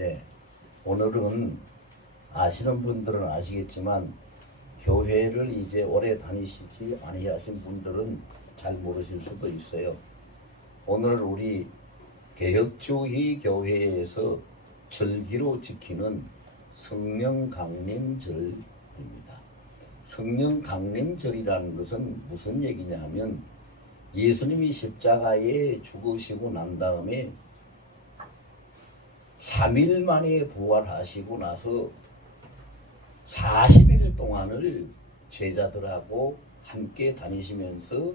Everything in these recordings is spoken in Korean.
네, 오늘은 아시는 분들은 아시겠지만 교회를 이제 오래 다니시지 아니하신 분들은 잘 모르실 수도 있어요. 오늘 우리 개혁주의 교회에서 절기로 지키는 성령강림절입니다. 성령강림절이라는 것은 무슨 얘기냐 하면 예수님이 십자가에 죽으시고 난 다음에 3일 만에 부활하시고 나서 40일 동안을 제자들하고 함께 다니시면서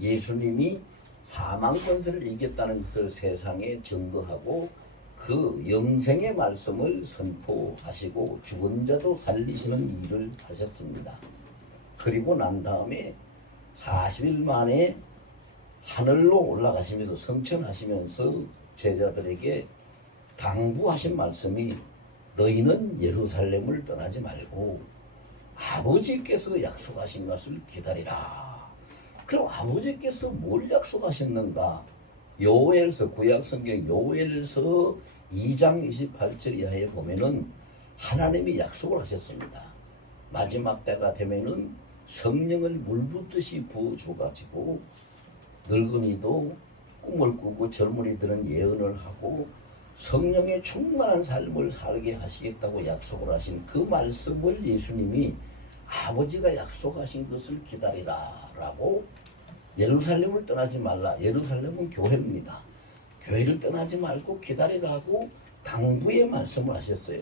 예수님이 사망 권세를 이겼다는 것을 세상에 증거하고 그 영생의 말씀을 선포하시고 죽은 자도 살리시는 일을 하셨습니다. 그리고 난 다음에 40일 만에 하늘로 올라가시면서 성천하시면서 제자들에게 당부하신 말씀이 너희는 예루살렘을 떠나지 말고 아버지께서 약속하신 것을 기다리라. 그럼 아버지께서 뭘 약속하셨는가? 요엘서 구약성경 요엘서 2장 28절 이하에 보면은 하나님이 약속을 하셨습니다. 마지막 때가 되면은 성령을 물붓듯이 부어줘가지고 늙은이도 꿈을 꾸고 젊은이들은 예언을 하고 성령의 충만한 삶을 살게 하시겠다고 약속을 하신 그 말씀을 예수님이 아버지가 약속하신 것을 기다리라 라고 예루살렘을 떠나지 말라. 예루살렘은 교회입니다. 교회를 떠나지 말고 기다리라고 당부의 말씀을 하셨어요.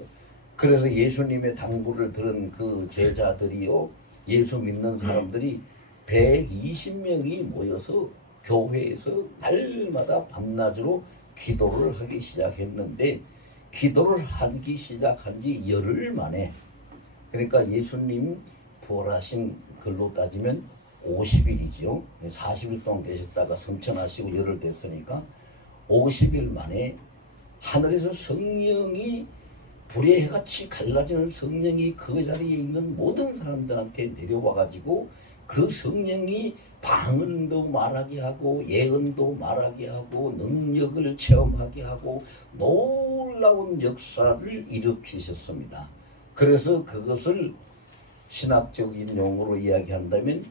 그래서 예수님의 당부를 들은 그 제자들이요, 예수 믿는 사람들이 120명이 모여서 교회에서 날마다 밤낮으로 기도를 하기 시작했는데, 기도를 하기 시작한 지 열흘 만에, 그러니까 예수님 부활하신 걸로 따지면 50일이지요. 40일 동안 계셨다가 성천하시고 열흘 됐으니까 50일 만에 하늘에서 성령이 불의 해같이 갈라지는 성령이 그 자리에 있는 모든 사람들한테 내려와 가지고 그 성령이 방언도 말하게 하고 예언도 말하게 하고 능력을 체험하게 하고 놀라운 역사를 일으키셨습니다. 그래서 그것을 신학적인 용어로 이야기한다면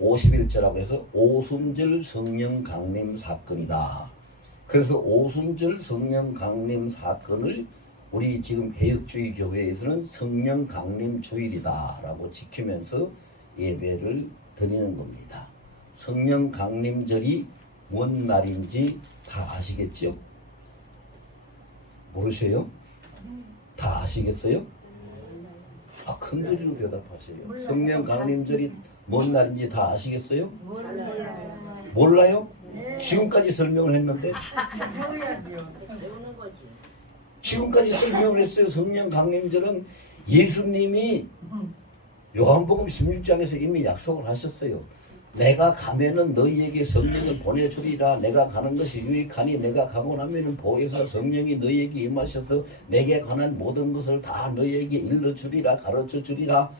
50일째라고 해서 오순절 성령 강림 사건이다. 그래서 오순절 성령 강림 사건을 우리 지금 개혁주의 교회에서는 성령 강림 주일이다 라고 지키면서 예배를 드리는 겁니다. 성령 강림절이 뭔 날인지 다 아시겠지요? 모르세요? 다 아시겠어요? 아, 큰 소리로 대답하세요. 성령 강림절이 뭔 날인지 다 아시겠어요? 몰라요? 지금까지 설명을 했는데 지금까지 설명을 했어요. 성령 강림절은 예수님이 요한복음 16장에서 이미 약속을 하셨어요. 내가 가면은 너희에게 성령을 보내주리라. 내가 가는 것이 유익하니 내가 가고 나면은 보혜사 성령이 너희에게 임하셔서 내게 관한 모든 것을 다 너희에게 일러주리라, 가르쳐주리라.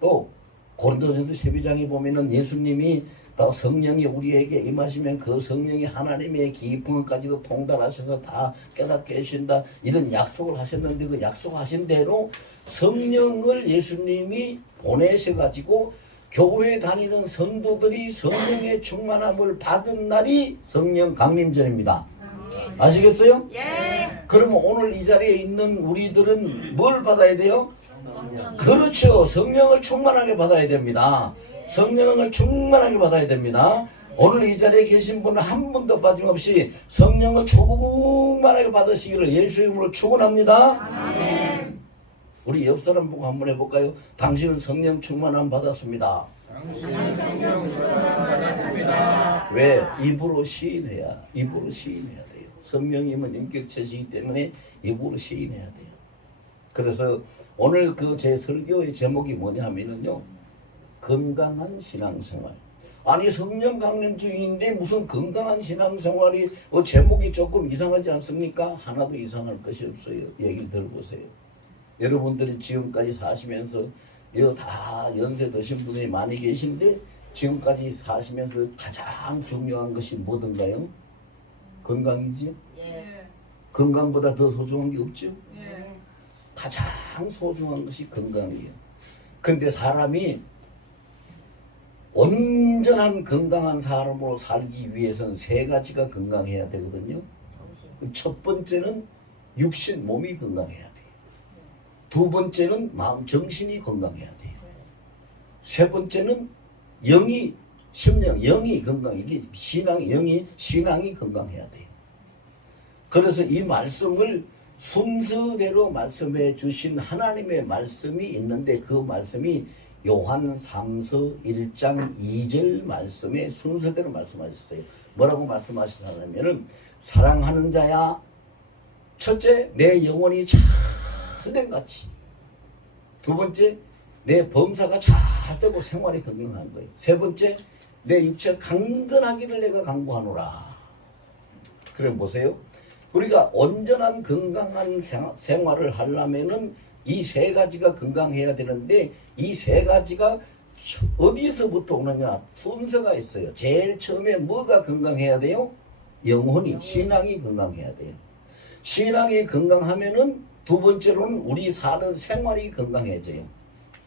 또 고린도전서 12장에 보면은 예수님이 또 성령이 우리에게 임하시면 그 성령이 하나님의 깊은 것까지도 통달하셔서 다 깨닫게 하신다. 이런 약속을 하셨는데 그 약속하신 대로 성령을 예수님이 보내셔가지고 교회에 다니는 성도들이 성령의 충만함을 받은 날이 성령 강림절입니다. 아시겠어요? 예. 그러면 오늘 이 자리에 있는 우리들은 뭘 받아야 돼요? 그렇죠. 성령을 충만하게 받아야 됩니다. 성령을 충만하게 받아야 됩니다. 오늘 이 자리에 계신 분은 한 분도 빠짐없이 성령을 충만하게 받으시기를 예수 이름으로 축원합니다. 아멘. 우리 옆 사람 보고 한번 해볼까요? 당신은 성령 충만함 받았습니다. 당신은 성령 충만함 받았습니다. 왜? 입으로 시인해야 돼요. 성령님은 인격체시기 때문에 입으로 시인해야 돼요. 그래서 오늘 그 제 설교의 제목이 뭐냐 하면은요, 건강한 신앙생활. 아니 성령 강림주의인데 무슨 건강한 신앙생활이 제목이 조금 이상하지 않습니까? 하나도 이상할 것이 없어요. 얘기를 들어보세요. 여러분들이 지금까지 사시면서 이거 다 연세 드신 분이 많이 계신데 지금까지 사시면서 가장 중요한 것이 뭐든가요? 건강이지? 예. 건강보다 더 소중한 게 없죠. 예. 가장 소중한 것이 건강이에요. 근데 사람이 온전한 건강한 사람으로 살기 위해서는 세 가지가 건강해야 되거든요. 첫 번째는 육신, 몸이 건강해야 돼요. 두 번째는 마음, 정신이 건강해야 돼요. 세 번째는 영이, 심령, 영이 건강, 이게 신앙이 건강해야 돼요. 그래서 이 말씀을 순서대로 말씀해 주신 하나님의 말씀이 있는데 그 말씀이 요한 3서 1장 2절 말씀에 순서대로 말씀하셨어요. 뭐라고 말씀하셨냐면은 사랑하는 자야, 첫째 내 영혼이 잘된같이, 두 번째 내 범사가 잘되고 생활이 건강한 거예요. 세 번째 내 육체가 강건하기를 내가 간구하노라. 그래 보세요. 우리가 온전한 건강한 생활을 하려면은 이 세 가지가 건강해야 되는데 이 세 가지가 어디서부터 오느냐 순서가 있어요. 제일 처음에 뭐가 건강해야 돼요? 영혼이, 신앙이 건강해야 돼요. 신앙이 건강하면은 두 번째로는 우리 사는 생활이 건강해져요.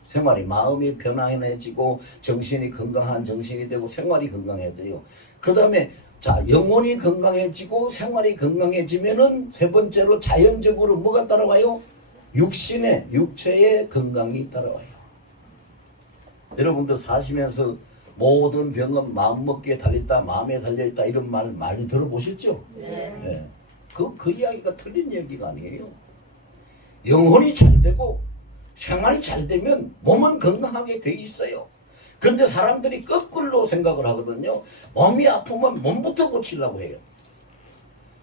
생활이, 마음이 편안해지고 정신이 건강한 정신이 되고 생활이 건강해져요. 그 다음에 자, 영혼이 건강해지고 생활이 건강해지면은 세 번째로 자연적으로 뭐가 따라와요? 육체의 건강이 따라와요. 여러분들 사시면서 모든 병은 마음먹기에 달려있다, 마음에 달려있다 이런 말 많이 들어보셨죠? 네. 그 이야기가 틀린 얘기가 아니에요. 영혼이 잘 되고 생활이 잘 되면 몸은 건강하게 돼 있어요. 그런데 사람들이 거꾸로 생각을 하거든요. 몸이 아프면 몸부터 고치려고 해요.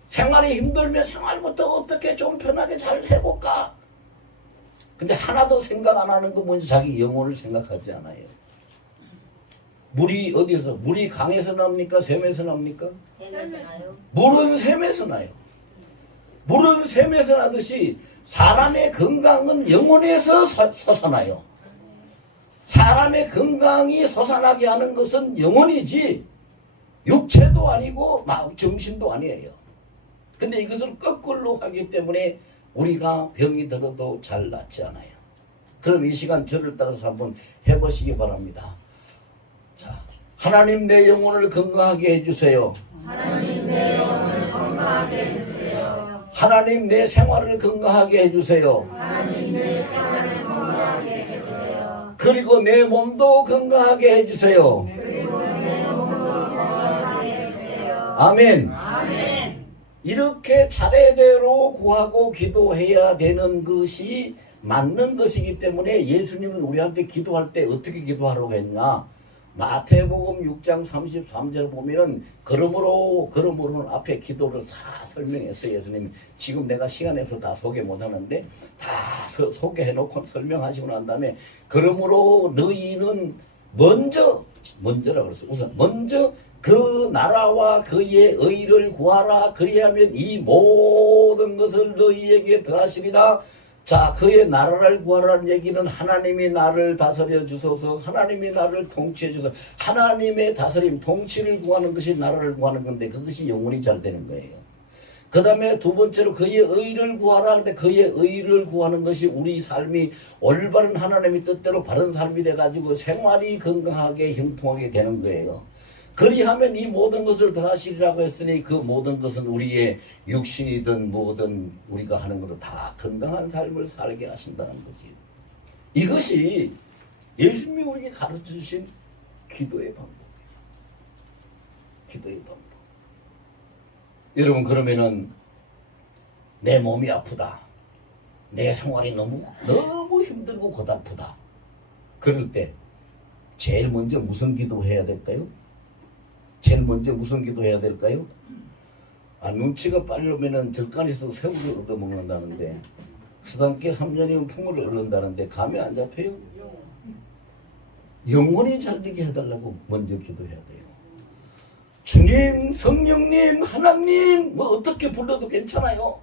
생활이 힘들면 생활부터 어떻게 좀 편하게 잘 해볼까? 근데 하나도 생각 안 하는 거 뭔지 자기 영혼을 생각하지 않아요. 물이 어디서? 물이 강에서 납니까? 샘에서 납니까? 샘에서 나요. 물은 샘에서 나요. 물은 샘에서 나듯이 사람의 건강은 영혼에서 솟아나요. 사람의 건강이 솟아나게 하는 것은 영혼이지 육체도 아니고 마음, 정신도 아니에요. 근데 이것을 거꾸로 하기 때문에 우리가 병이 들어도 잘 낫지 않아요. 그럼 이 시간 저를 따라서 한번 해보시기 바랍니다. 자, 하나님 내 영혼을 건강하게 해주세요. 하나님 내 영혼을 건강하게 해주세요. 하나님 내 생활을 건강하게 해주세요. 하나님 내 생활을 건강하게 해주세요. 그리고 내 몸도 건강하게 해주세요. 그리고 내 몸도 건강하게 해주세요. 아멘. 아멘. 이렇게 차례대로 구하고 기도해야 되는 것이 맞는 것이기 때문에 예수님은 우리한테 기도할 때 어떻게 기도하라고 했냐? 마태복음 6장 33절 보면은 그러므로는 앞에 기도를 다 설명했어요. 예수님이. 지금 내가 시간에서 다 소개 못하는데 다 소개해놓고 설명하시고 난 다음에 그러므로 너희는 먼저라 그랬어요. 우선 먼저 그 나라와 그의 의를 구하라. 그리하면 이 모든 것을 너희에게 더하시리라. 자, 그의 나라를 구하라는 얘기는 하나님이 나를 다스려 주소서, 하나님이 나를 통치해 주소서, 하나님의 다스림, 통치를 구하는 것이 나라를 구하는 건데 그것이 영혼이 잘 되는 거예요. 그 다음에 두 번째로 그의 의를 구하라. 근데 그의 의를 구하는 것이 우리 삶이 올바른 하나님의 뜻대로 바른 삶이 돼가지고 생활이 건강하게 형통하게 되는 거예요. 그리하면 이 모든 것을 더하시리라고 했으니 그 모든 것은 우리의 육신이든 뭐든 우리가 하는 것도 다 건강한 삶을 살게 하신다는 거지. 이것이 예수님이 우리에게 가르쳐주신 기도의 방법이에요. 기도의 방법. 여러분 그러면은 내 몸이 아프다. 내 생활이 너무 힘들고 고달프다. 그럴 때 제일 먼저 무슨 기도해야 될까요? 제일 먼저 무슨 기도해야 될까요? 눈치가 빠르면은 절간에서 새우를 얻어먹는다는데 수단께 3년이면 풍물을 얻는다는데 감이 안 잡혀요? 영혼이 잘되게 해달라고 먼저 기도해야 돼요. 주님, 성령님, 하나님 뭐 어떻게 불러도 괜찮아요.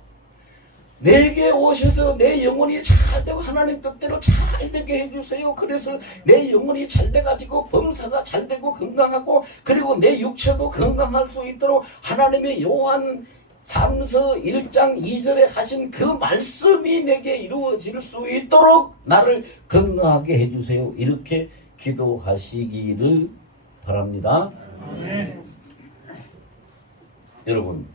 내게 오셔서 내 영혼이 잘 되고 하나님 뜻대로 잘 되게 해주세요. 그래서 내 영혼이 잘 돼가지고 범사가 잘 되고 건강하고 그리고 내 육체도 건강할 수 있도록 하나님의 요한 3서 1장 2절에 하신 그 말씀이 내게 이루어질 수 있도록 나를 건강하게 해주세요. 이렇게 기도하시기를 바랍니다. 여러분,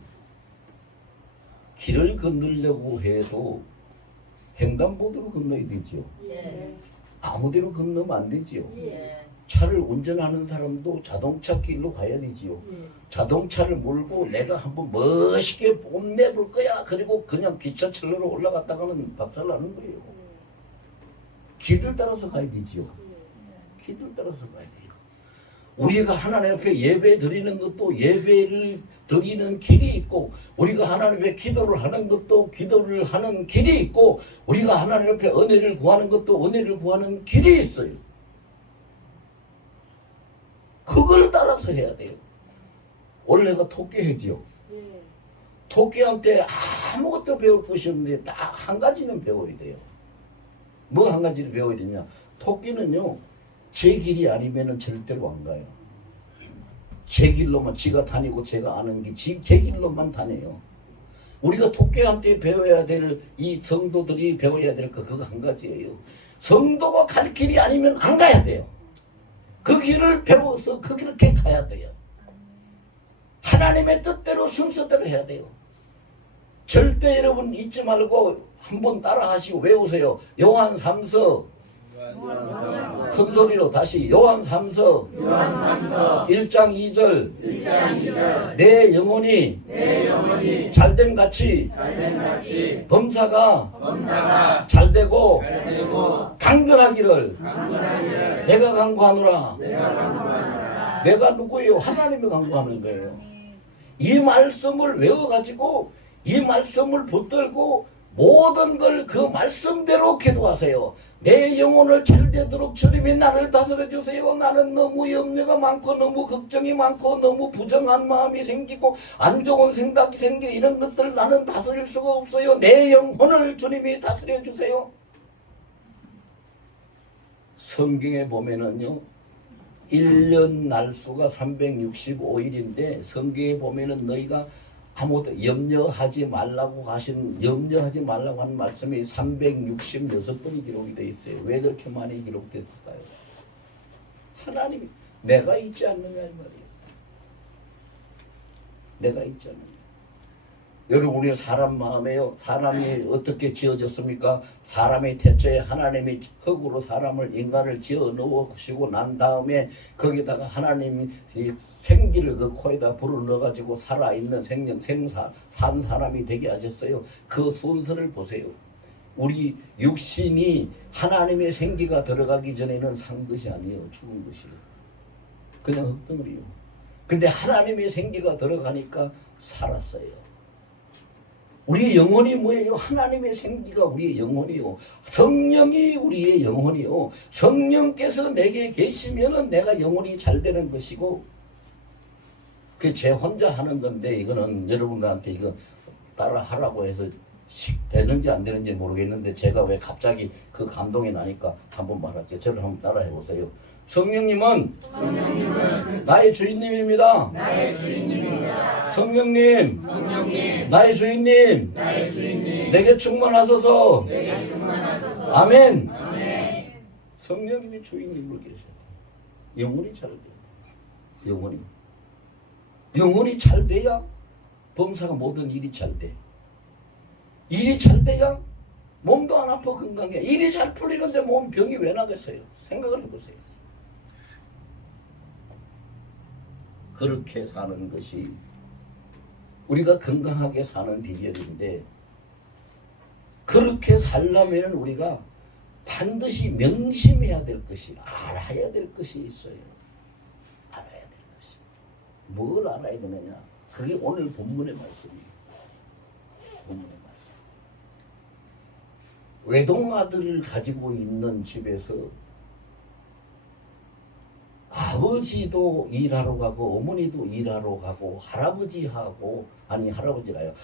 길을 건너려고 해도 횡단보도로 건너야 되지요. 아무데로 건너면 안 되지요. 차를 운전하는 사람도 자동차 길로 가야 되지요. 자동차를 몰고 내가 한번 멋있게 뽐내볼 거야. 그리고 그냥 기차철로로 올라갔다가는 박살나는 거예요. 길을 따라서 가야 되지요. 길을 따라서 가야 돼요. 우리가 하나님 앞에 예배 드리는 것도 예배를 드리는 길이 있고, 우리가 하나님 앞에 기도를 하는 것도 기도를 하는 길이 있고, 우리가 하나님 앞에 은혜를 구하는 것도 은혜를 구하는 길이 있어요. 그걸 따라서 해야 돼요. 원래가 토끼해지요. 토끼한테 아무것도 배울 것이 없는데 딱 한 가지는 배워야 돼요. 뭐 한 가지를 배워야 되냐? 토끼는요, 제 길이 아니면은 절대로 안 가요. 제 길로만 지가 다니고 제가 아는 게 제 길로만 다녀요. 우리가 토끼한테 배워야 될, 이 성도들이 배워야 될 거 그거 한 가지예요. 성도가 갈 길이 아니면 안 가야 돼요. 그 길을 배워서 그 길을 이렇게 가야 돼요. 하나님의 뜻대로 순서대로 해야 돼요. 절대 여러분 잊지 말고 한번 따라 하시고 외우세요. 요한 3서 큰 소리로 다시 요한 3서 1장 2절 내 영혼이 잘됨 같이 범사가 잘되고 강건하기를 내가 강구하노라. 내가 누구예요? 하나님이 강구하는 거예요. 이 말씀을 외워가지고 이 말씀을 붙들고 모든 걸 그 말씀대로 기도하세요. 내 영혼을 잘되도록 주님이 나를 다스려 주세요. 나는 너무 염려가 많고 너무 걱정이 많고 너무 부정한 마음이 생기고 안 좋은 생각이 생겨 이런 것들 나는 다스릴 수가 없어요. 내 영혼을 주님이 다스려 주세요. 성경에 보면은요, 1년 날수가 365일인데 성경에 보면은 너희가 아무도 염려하지 말라고 하는 말씀이 366번이 기록이 되어 있어요. 왜 그렇게 많이 기록됐을까요? 하나님이 내가 있지 않느냐 이 말이에요. 내가 있지 않느냐. 여러분, 우리 사람 마음에요, 사람이 어떻게 지어졌습니까? 사람의 태초에 하나님이 흙으로 사람을, 인간을 지어 넣으시고 난 다음에 거기다가 하나님이 생기를 그 코에다 불을 넣어가지고 살아있는 산 사람이 되게 하셨어요. 그 순서를 보세요. 우리 육신이 하나님의 생기가 들어가기 전에는 산 것이 아니에요. 죽은 것이에요. 그냥 흙덩어리요. 근데 하나님의 생기가 들어가니까 살았어요. 우리의 영혼이 뭐예요? 하나님의 생기가 우리의 영혼이요. 성령이 우리의 영혼이요. 성령께서 내게 계시면은 내가 영혼이 잘 되는 것이고, 그게 제 혼자 하는 건데, 이거는 여러분들한테 이거 따라 하라고 해서 되는지 안 되는지 모르겠는데, 제가 왜 갑자기 그 감동이 나니까 한번 말할게요. 저를 한번 따라 해보세요. 성령님은 나의 주인님입니다. 성령님, 나의 주인님, 내게 충만하소서. 아멘. 성령님이 주인님으로 계셔요. 영혼이 잘 돼요. 영혼이 잘 돼야 범사가 모든 일이 잘 돼. 일이 잘 돼야 몸도 안 아파 건강해. 일이 잘 풀리는데 몸 병이 왜 나겠어요? 생각을 해보세요. 그렇게 사는 것이 우리가 건강하게 사는 비결인데, 그렇게 살려면 우리가 반드시 명심해야 될 것이, 알아야 될 것이 있어요. 알아야 될 것이. 뭘 알아야 되느냐? 그게 오늘 본문의 말씀이에요. 본문의 말씀. 외동아들을 가지고 있는 집에서 아버지도 일하러 가고 어머니도 일하러 가고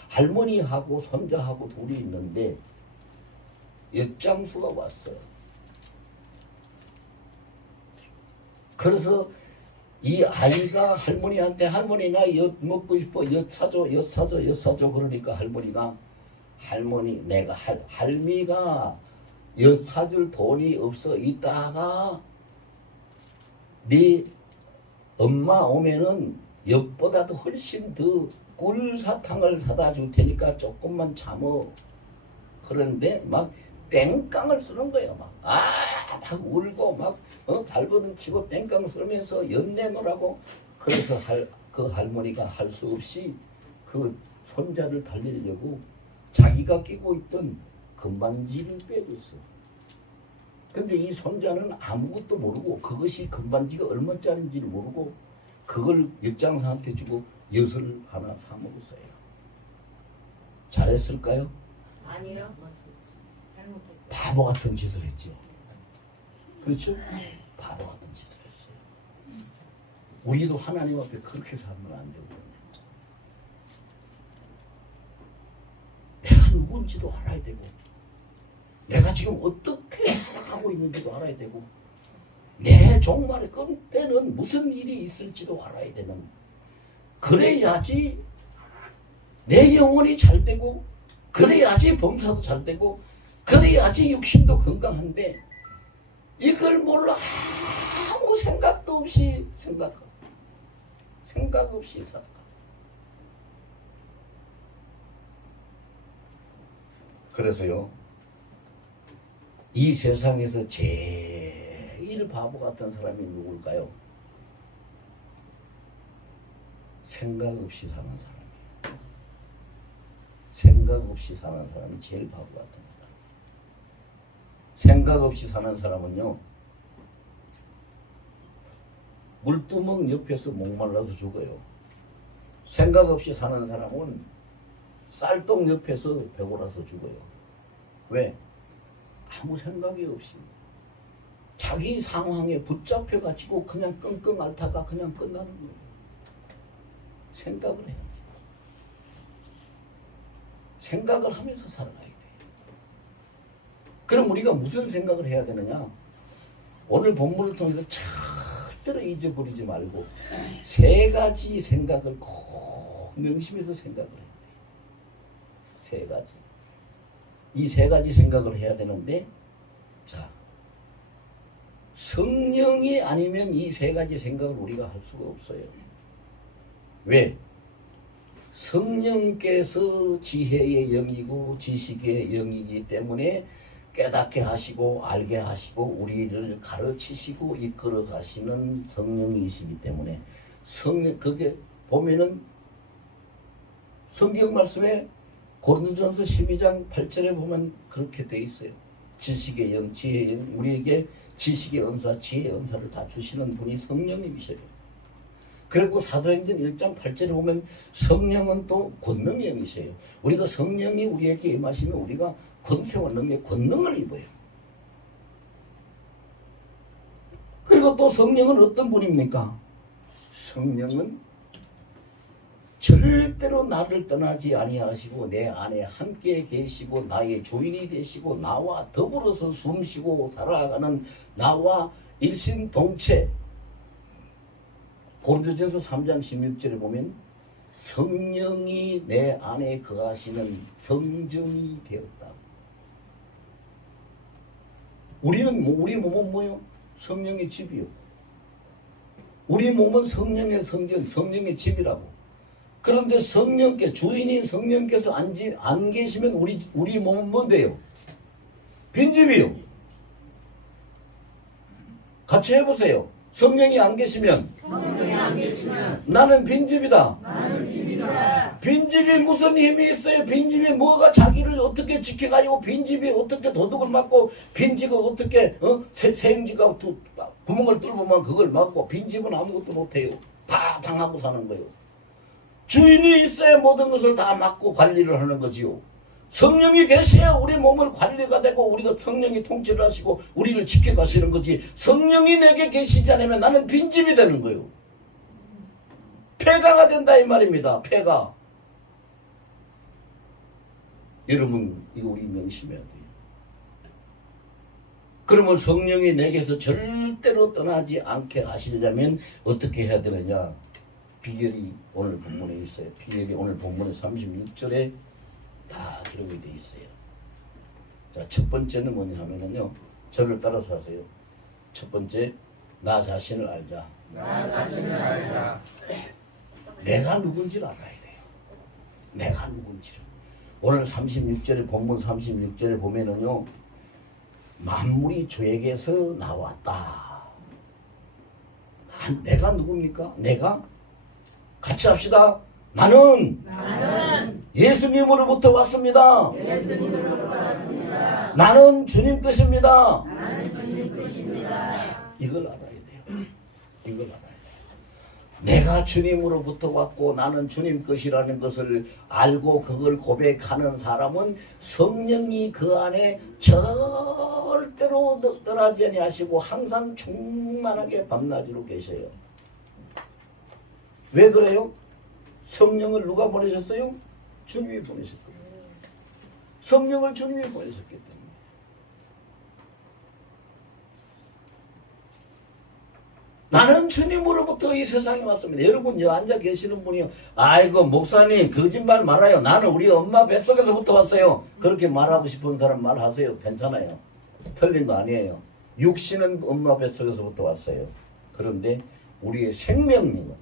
할머니하고 손자하고 둘이 있는데 역장수가 왔어요. 그래서 이 아이가 할머니한테 할머니 나 엿 먹고 싶어 엿 사줘 엿 사줘 엿 사줘 그러니까 할머니가 할머니 내가 할미가 엿 사줄 돈이 없어 이따가 네 엄마 오면은 엿보다도 훨씬 더 꿀사탕을 사다 줄 테니까 조금만 참어. 그런데 막 땡깡을 쓰는 거예요. 막 울고 막 발버둥 치고 땡깡을 쓰면서 연내노라고. 그래서 그 할머니가 할 수 없이 그 손자를 달리려고 자기가 끼고 있던 금반지를 빼줬어. 근데 이 손자는 아무것도 모르고 그것이 금반지가 얼마짜리인지를 모르고 그걸 엿장사한테 주고 엿을 하나 사 먹었어요. 잘했을까요? 아니요. 잘못했어요. 바보 같은 짓을 했죠. 그렇죠? 바보 같은 짓을 했어요. 우리도 하나님 앞에 그렇게 살면 안 되거든요. 내가 누군지도 알아야 되고 내가 지금 어떻게 살아가고 있는지도 알아야 되고 내 종말의 끝때는 무슨 일이 있을지도 알아야 되는, 그래야지 내 영혼이 잘 되고 그래야지 범사도 잘 되고 그래야지 육신도 건강한데 이걸 몰라 아무 생각도 없이 생각 없이 살아가. 그래서요 이 세상에서 제일 바보 같은 사람이 누굴까요? 생각 없이 사는 사람이에요. 생각 없이 사는 사람이 제일 바보 같은 사람. 생각 없이 사는 사람은요 물두멍 옆에서 목말라서 죽어요. 생각 없이 사는 사람은 쌀똥 옆에서 배고라서 죽어요. 왜? 아무 생각이 없이 자기 상황에 붙잡혀 가지고 그냥 끙끙 앓다가 그냥 끝나는 거예요. 생각을 해야지. 생각을 하면서 살아가야 돼. 그럼 우리가 무슨 생각을 해야 되느냐? 오늘 본문을 통해서 절대로 잊어버리지 말고 세 가지 생각을 꼭 명심해서 생각을 해야 돼. 세 가지. 이 세 가지 생각을 해야 되는데, 자, 성령이 아니면 이 세 가지 생각을 우리가 할 수가 없어요. 왜? 성령께서 지혜의 영이고 지식의 영이기 때문에 깨닫게 하시고 알게 하시고 우리를 가르치시고 이끌어 가시는 성령이시기 때문에 성령, 그게 보면은 성경 말씀에 고린도전서 12장 8절에 보면 그렇게 돼 있어요. 지식의 영, 지혜의 영, 우리에게 지식의 은사, 지혜의 은사를 다 주시는 분이 성령님이셔요. 그리고 사도행전 1장 8절에 보면 성령은 또 권능의 영이셔요. 우리가 성령이 우리에게 임하시면 우리가 권세와 능력의 권능을 입어요. 그리고 또 성령은 어떤 분입니까? 성령은 절대로 나를 떠나지 아니하시고 내 안에 함께 계시고 나의 주인이 되시고 나와 더불어서 숨쉬고 살아가는 나와 일심동체. 고린도전서 3장 16절에 보면 성령이 내 안에 거하시는 성전이 되었다. 우리 몸은 뭐요? 성령의 집이요. 우리 몸은 성령의 성전, 성령의 집이라고. 그런데 성령께, 주인인 성령께서 안 계시면 우리 몸은 뭔데요? 빈집이요. 같이 해보세요. 성령이 안 계시면 나는 빈집이다. 빈집이 무슨 힘이 있어요? 빈집이 뭐가 자기를 어떻게 지켜가지고 빈집이 어떻게 도둑을 맞고 빈집은 어떻게 새행지가 구멍을 뚫으면 그걸 막고 빈집은 아무것도 못해요. 다 당하고 사는 거예요. 주인이 있어야 모든 것을 다 맡고 관리를 하는 거지요. 성령이 계셔야 우리 몸을 관리가 되고 우리가 성령이 통치를 하시고 우리를 지켜가시는 거지. 성령이 내게 계시지 않으면 나는 빈집이 되는 거예요. 폐가가 된다 이 말입니다. 폐가. 여러분 이거 우리 명심해야 돼요. 그러면 성령이 내게서 절대로 떠나지 않게 하시려면 어떻게 해야 되느냐? 비결이 오늘 본문에 있어요. 비결이 오늘 본문의 36절에 다 기록이 되어 있어요. 자, 첫 번째는 뭐냐 하면은요, 저를 따라서 하세요. 첫 번째, 나 자신을 알자. 나 자신을 알자. 내가 누군지를 알아야 돼요. 내가 누군지를. 오늘 36절에 본문 36절에 보면은요, 만물이 주에게서 나왔다. 내가 누굽니까? 내가? 같이 합시다. 나는 예수님으로부터 왔습니다. 나는 주님 것입니다. 이걸 알아야 돼요. 이걸 알아야 돼요. 내가 주님으로부터 왔고 나는 주님 것이라는 것을 알고 그걸 고백하는 사람은 성령이 그 안에 절대로 떠나지 아니하시고 항상 충만하게 밤낮으로 계셔요. 왜 그래요? 성령을 누가 보내셨어요? 주님이 보내셨거든요. 성령을 주님이 보내셨기 때문에. 나는 주님으로부터 이 세상에 왔습니다. 여러분 여기 앉아 계시는 분이요, 아이고 목사님 거짓말 말아요. 나는 우리 엄마 뱃속에서부터 왔어요. 그렇게 말하고 싶은 사람 말하세요. 괜찮아요. 틀린 거 아니에요. 육신은 엄마 뱃속에서부터 왔어요. 그런데 우리의 생명력은,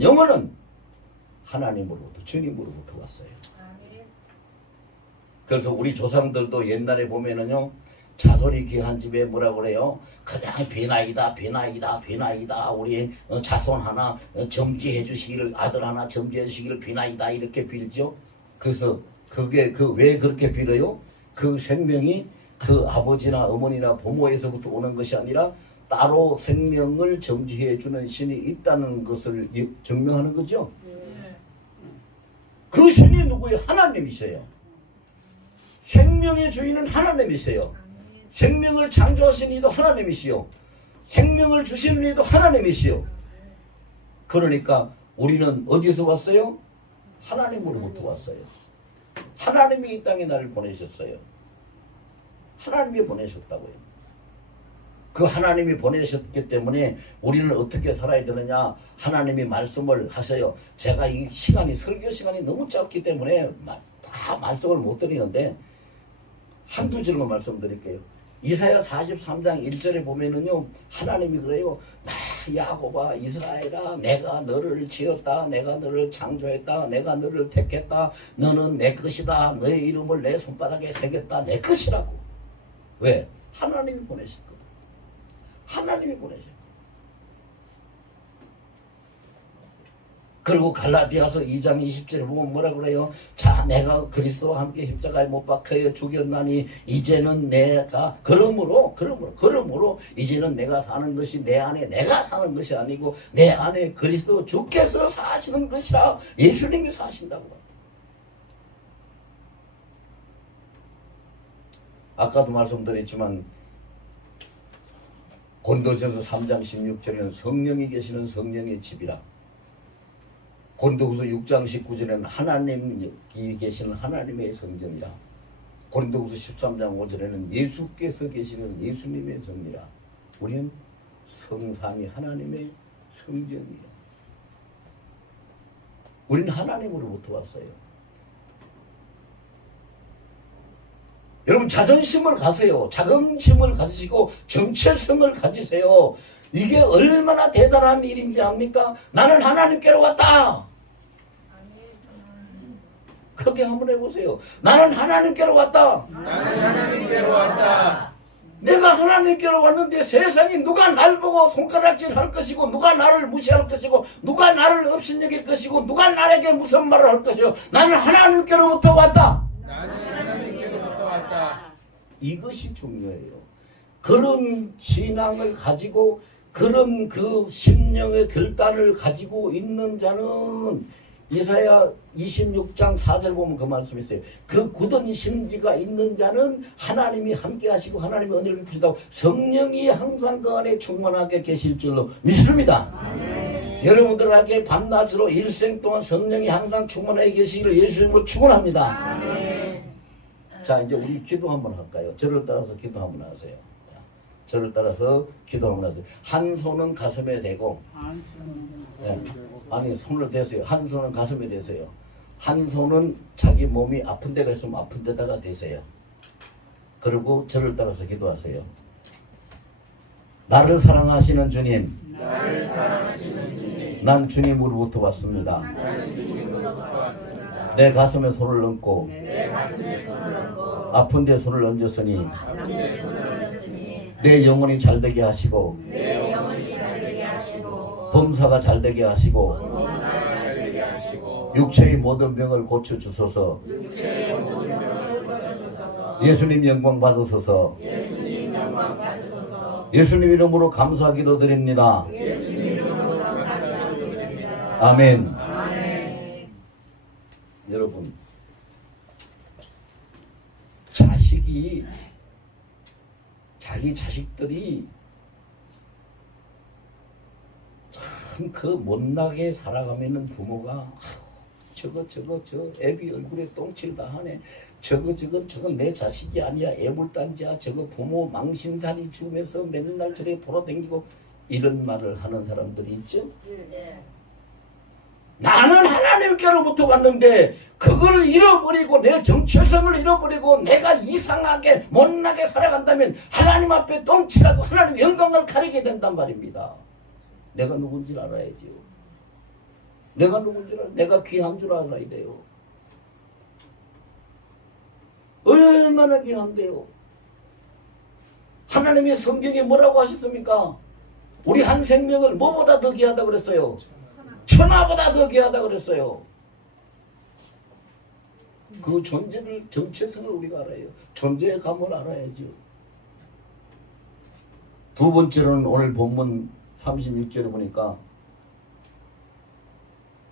영혼은 하나님으로부터, 주님으로부터 왔어요. 그래서 우리 조상들도 옛날에 보면은요, 자손이 귀한 집에 뭐라 그래요? 그냥 비나이다. 우리 자손 하나 점지해 주시기를, 아들 하나 점지해 주시기를 비나이다. 이렇게 빌죠. 그래서 그게 왜 그렇게 빌어요? 그 생명이 그 아버지나 어머니나 부모에서부터 오는 것이 아니라 따로 생명을 점지해 주는 신이 있다는 것을 증명하는 거죠. 그 신이 누구예요? 하나님이세요. 생명의 주인은 하나님이세요. 생명을 창조하신 이도 하나님이시요. 생명을 주시는 이도 하나님이시요. 그러니까 우리는 어디서 왔어요? 하나님으로부터 왔어요. 하나님이 이 땅에 나를 보내셨어요. 하나님이 보내셨다고요. 그 하나님이 보내셨기 때문에 우리는 어떻게 살아야 되느냐? 하나님이 말씀을 하셔요. 제가 이 시간이, 설교 시간이 너무 짧기 때문에 다 말씀을 못 드리는데 한두 줄만 말씀드릴게요. 이사야 43장 1절에 보면은요, 하나님이 그래요. 야곱아, 이스라엘아, 내가 너를 지었다. 내가 너를 창조했다. 내가 너를 택했다. 너는 내 것이다. 너의 이름을 내 손바닥에 새겼다. 내 것이라고. 왜? 하나님이 보내셨거든. 하나님이 보내셨거든. 그리고 갈라디아서 2장 20절에 보면 뭐라 그래요? 자, 내가 그리스도와 함께 십자가에 못 박혀 죽였나니 이제는 내가 그러므로 이제는 내가 사는 것이 내 안에 내가 사는 것이 아니고 내 안에 그리스도 주께서 사시는 것이라. 예수님이 사신다고. 아까도 말씀드렸지만 고린도전서 3장 16절에는 성령이 계시는 성령의 집이라. 고린도후서 6장 19절에는 하나님이 계시는 하나님의 성전이라. 고린도후서 13장 5절에는 예수께서 계시는 예수님의 성이라. 우리는 성삼위 하나님의 성전이에요. 우리는 하나님으로부터 왔어요. 여러분 자존심을 가세요. 자긍심을 가지시고 정체성을 가지세요. 이게 얼마나 대단한 일인지 압니까? 나는 하나님께로 왔다. 크게 한번 해보세요. 나는 하나님께로 왔다. 나는 하나님께로 왔다. 내가 하나님께로 왔는데 세상에 누가 날 보고 손가락질 할 것이고 누가 나를 무시할 것이고 누가 나를 업신여길 것이고 누가 나에게 무슨 말을 할 것이고 나는 하나님께로부터 왔다. 나는 하나님께로부터 왔다. 이것이 중요해요. 그런 신앙을 가지고 그런 그 심령의 결단을 가지고 있는 자는 이사야 26장 4절 보면 그 말씀이 있어요. 그 굳은 심지가 있는 자는 하나님이 함께 하시고 하나님이 은혜를 베푸신다고 성령이 항상 그 안에 충만하게 계실 줄로 믿습니다. 여러분들에게 밤낮으로 일생 동안 성령이 항상 충만하게 계시기를 예수님으로 축원합니다. 자, 이제 우리 기도 한번 할까요? 저를 따라서 기도 한번 하세요. 자, 저를 따라서 기도 한번 하세요. 한 손은 가슴에 대고, 네. 아니, 손을 대세요. 한 손은 가슴에 대세요. 한 손은 자기 몸이 아픈 데가 있으면 아픈 데다가 대세요. 그리고 저를 따라서 기도하세요. 나를 사랑하시는 주님, 난 주님으로부터 왔습니다. 내 가슴에 손을 얹고 아픈 데 손을 얹었으니 내 영혼이 잘되게 하시고 범사가 잘되게 하시고 육체의 모든 병을 고쳐주소서. 예수님 영광 받으소서. 예수님 이름으로 감사기도 드립니다. 아멘. 여러분, 자식이, 자기 자식들이 참 그 못나게 살아가면은 부모가 저 애비 얼굴에 똥칠 다 하네. 저건 내 자식이 아니야. 애물단지야. 저거 부모 망신살이 주면서 맨날 저래 돌아다니고 이런 말을 하는 사람들이 있죠. 나는 하나님께로부터 왔는데 그걸 잃어버리고 내 정체성을 잃어버리고 내가 이상하게 못나게 살아간다면 하나님 앞에 똥칠하고 하나님 영광을 가리게 된단 말입니다. 내가 누군지 알아야지요. 내가 누군지 알아야, 내가 귀한 줄 알아야 돼요. 얼마나 귀한데요. 하나님의 성경에 뭐라고 하셨습니까? 우리 한 생명을 뭐보다 더 귀하다고 그랬어요? 천하보다 더 귀하다 그랬어요. 그 존재를, 정체성을 우리가 알아야 해요. 존재의 감을 알아야죠. 두 번째로는 오늘 본문 36절에 보니까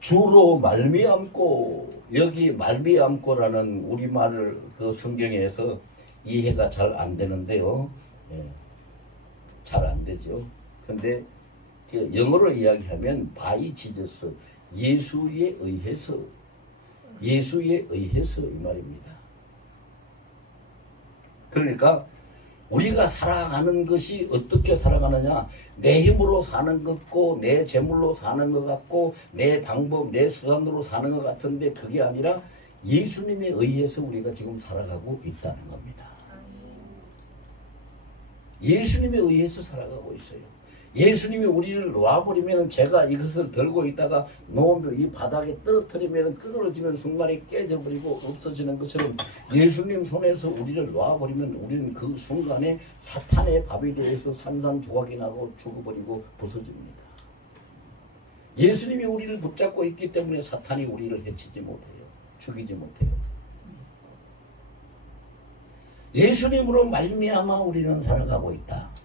주로 말미암고, 여기 말미암고라는 우리말을 그 성경에서 이해가 잘 안 되는데요. 예, 잘 안 되죠. 근데 영어로 이야기하면 by Jesus, 예수에 의해서 이 말입니다. 그러니까 우리가 살아가는 것이 어떻게 살아가느냐, 내 힘으로 사는 것 같고 내 재물로 사는 것 같고 내 방법, 내 수단으로 사는 것 같은데 그게 아니라 예수님에 의해서 우리가 지금 살아가고 있다는 겁니다. 예수님에 의해서 살아가고 있어요. 예수님이 우리를 놔버리면, 제가 이것을 들고 있다가 놓으면 이 바닥에 떨어뜨리면 끄그러지면 순간에 깨져버리고 없어지는 것처럼 예수님 손에서 우리를 놔버리면 우리는 그 순간에 사탄의 밥에 대해서 산산조각이 나고 죽어버리고 부서집니다. 예수님이 우리를 붙잡고 있기 때문에 사탄이 우리를 해치지 못해요. 죽이지 못해요. 예수님으로 말미암아 우리는 살아가고 있다.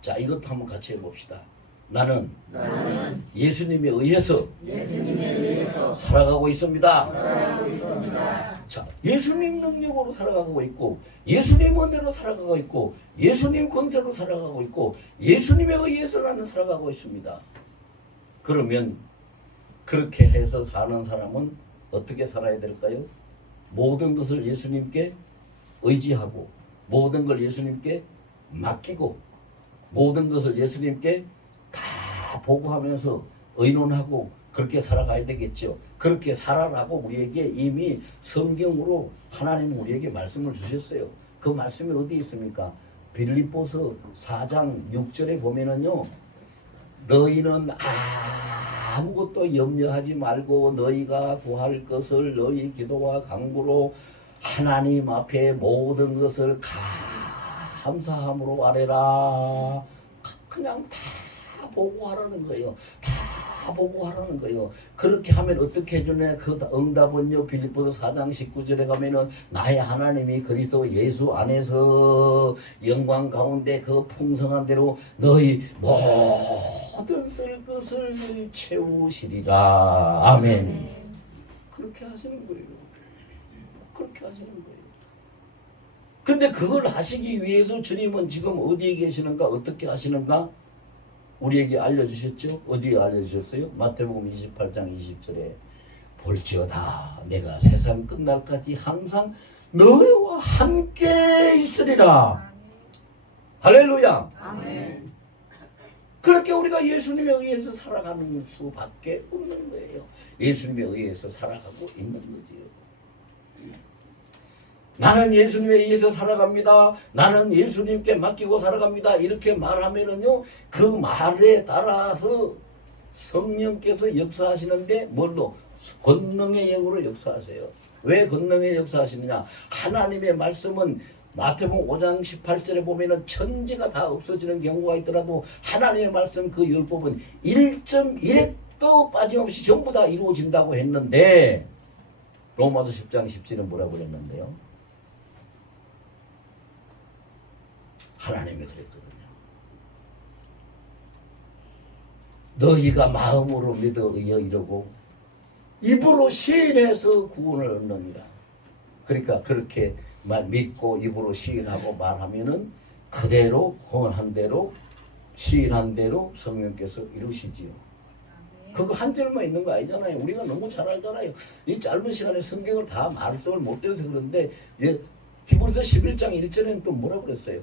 자, 이것도 한번 같이 해봅시다. 나는 예수님에 의해서 살아가고 있습니다. 자, 예수님 능력으로 살아가고 있고, 예수님 은혜로 살아가고 있고, 예수님 권세로 살아가고 있고, 예수님에 의해서 나는 살아가고 있습니다. 그러면 그렇게 해서 사는 사람은 어떻게 살아야 될까요? 모든 것을 예수님께 의지하고, 모든 걸 예수님께 맡기고, 모든 것을 예수님께 다 보고하면서 의논하고 그렇게 살아가야 되겠죠. 그렇게 살아라고 우리에게 이미 성경으로 하나님 우리에게 말씀을 주셨어요. 그 말씀이 어디 있습니까? 빌립보서 4장 6절에 보면은요, 너희는 아무것도 염려하지 말고 너희가 구할 것을 너희 기도와 간구로 하나님 앞에 모든 것을 감사함으로 아뢰라. 그냥 다 보고하라는 거예요. 다 보고하라는 거예요. 그렇게 하면 어떻게 해주냐? 그 응답은요, 빌립보서 4장 19절에 가면은 나의 하나님이 그리스도 예수 안에서 영광 가운데 그 풍성한 대로 너희 모든 쓸 것을 채우시리라. 아멘. 그렇게 하시는 거예요. 그렇게 하시는 거예요. 근데 그걸 하시기 위해서 주님은 지금 어디에 계시는가, 어떻게 하시는가 우리에게 알려주셨죠. 어디에 알려주셨어요? 마태복음 28장 20절에 볼지어다 내가 세상 끝날까지 항상 너희와 함께 있으리라. 할렐루야. 아멘. 그렇게 우리가 예수님에 의해서 살아가는 수밖에 없는 거예요. 예수님에 의해서 살아가고 있는 거지요. 나는 예수님에 의해서 살아갑니다. 나는 예수님께 맡기고 살아갑니다. 이렇게 말하면은요, 그 말에 따라서 성령께서 역사하시는데 뭘로? 권능의 영으로 역사하세요. 왜 권능의 역사하시느냐? 하나님의 말씀은 마태복음 5장 18절에 보면은 천지가 다 없어지는 경우가 있더라도 하나님의 말씀 그 율법은 1.1획도 빠짐없이 전부 다 이루어진다고 했는데, 로마서 10장 10절은 뭐라고 그랬는데요? 하나님이 그랬거든요. 너희가 마음으로 믿어 의여 이르고 입으로 시인해서 구원을 얻느니라. 그러니까 그렇게 믿고 입으로 시인하고 말하면은 그대로 헌한 대로 시인한 대로 성령께서 이루시지요. 그거 한 절만 있는 거 아니잖아요. 우리가 너무 잘 알잖아요. 이 짧은 시간에 성경을 다 말씀을 못 드려서 그런데 히브리서 11장 1절에는 또 뭐라 그랬어요?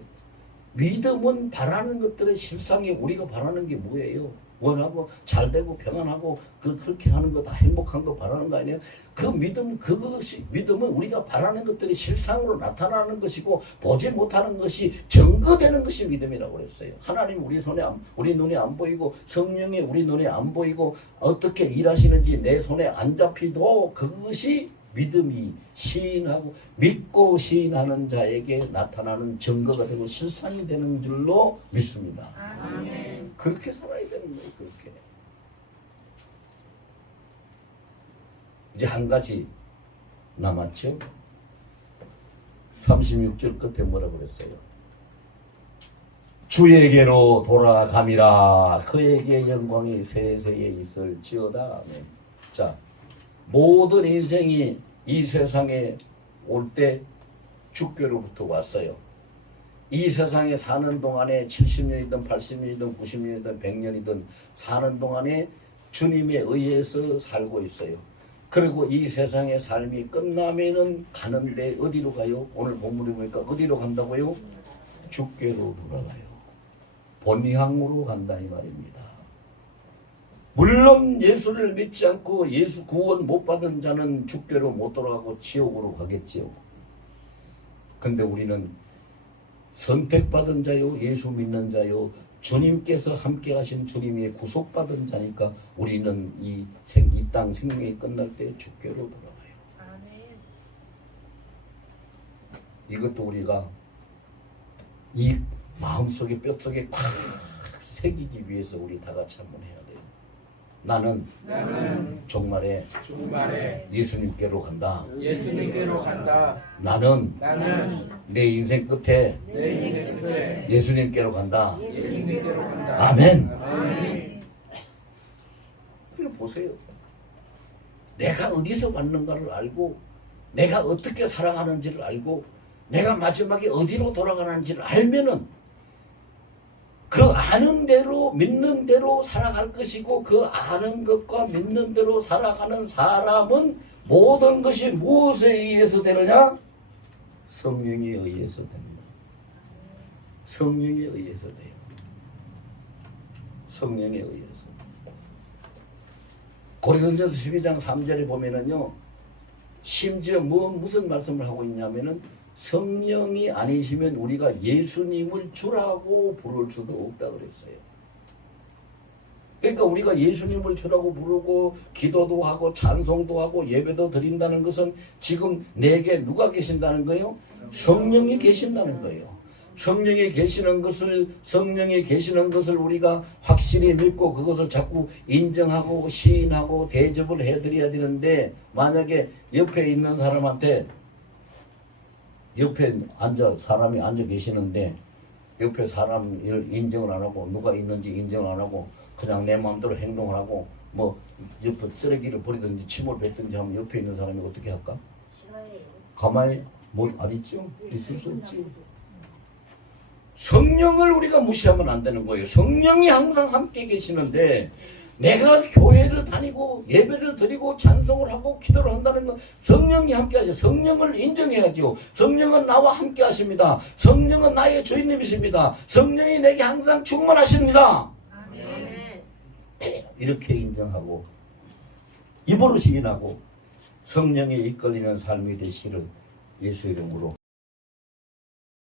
믿음은 바라는 것들의 실상이 우리가 바라는 게 뭐예요? 원하고 잘되고 평안하고 그렇게 하는 거 다 행복한 거 바라는 거 아니에요? 그 믿음, 그것이 믿음은 우리가 바라는 것들이 실상으로 나타나는 것이고 보지 못하는 것이 증거되는 것이 믿음이라고 그랬어요. 하나님 우리 눈에 안 보이고 성령이 우리 눈에 안 보이고 어떻게 일하시는지 내 손에 안 잡히도 그것이 믿음이 시인하고 믿고 시인하는 자에게 나타나는 증거가 되고 실상이 되는 줄로 믿습니다. 아멘. 그렇게 살아야 되는 거예요. 그렇게. 이제 한 가지 남았죠. 36절 끝에 뭐라고 그랬어요? 주에게로 돌아감이라 그에게 영광이 세세에 있을지어다. 아멘. 자, 모든 인생이 이 세상에 올 때 주께로부터 왔어요. 이 세상에 사는 동안에 70년이든 80년이든 90년이든 100년이든 사는 동안에 주님에 의해서 살고 있어요. 그리고 이 세상의 삶이 끝나면은 가는데 어디로 가요? 오늘 본문에 보니까 어디로 간다고요? 주께로 돌아가요. 본향으로 간다 이 말입니다. 물론 예수를 믿지 않고 예수 구원 못 받은 자는 주께로 못 돌아가고 지옥으로 가겠지요. 근데 우리는 선택받은 자요, 예수 믿는 자요, 주님께서 함께 하신 주님의 구속받은 자니까 우리는 이 땅 생명이 끝날 때 주께로 돌아가요. 아멘. 이것도 우리가 이 마음속에 뼛속에 콱 새기기 위해서 우리 다 같이 한번 해야 돼요. 나는 종말에 예수님께로 간다. 예수님께로 간다. 나는 내 인생 끝에 예수님께로 간다. 예수님께로 간다. 아멘. 아멘. 그래 보세요. 내가 어디서 왔는가를 알고 내가 어떻게 살아가는지를 알고 내가 마지막에 어디로 돌아가는지를 알면은 그 아는 대로 믿는 대로 살아갈 것이고 그 아는 것과 믿는 대로 살아가는 사람은 모든 것이 무엇에 의해서 되느냐? 성령에 의해서 됩니다. 성령에 의해서 돼요. 성령에 의해서. 고린도전서 12장 3절에 보면은요, 심지어 무슨 말씀을 하고 있냐면은 성령이 아니시면 우리가 예수님을 주라고 부를 수도 없다 그랬어요. 그러니까 우리가 예수님을 주라고 부르고 기도도 하고 찬송도 하고 예배도 드린다는 것은 지금 내게 누가 계신다는 거예요? 성령이 계신다는 거예요. 성령이 계시는 것을 우리가 확실히 믿고 그것을 자꾸 인정하고 시인하고 대접을 해드려야 되는데, 만약에 옆에 있는 사람한테 옆에 사람이 앉아 계시는데 옆에 사람을 인정을 안 하고 누가 있는지 인정을 안 하고 그냥 내 마음대로 행동을 하고 뭐 옆에 쓰레기를 버리든지 침을 뱉든지 하면 옆에 있는 사람이 어떻게 할까? 가만히 안 있죠? 있을 수 없지. 성령을 우리가 무시하면 안 되는 거예요. 성령이 항상 함께 계시는데 내가 교회를 다니고 예배를 드리고 찬송을 하고 기도를 한다는 건 성령이 함께 하죠. 성령을 인정해야죠. 성령은 나와 함께 하십니다. 성령은 나의 주인님이십니다. 성령이 내게 항상 충만하십니다. 이렇게 인정하고 입으로 시인하고 성령에 이끌리는 삶이 되시기를 예수 이름으로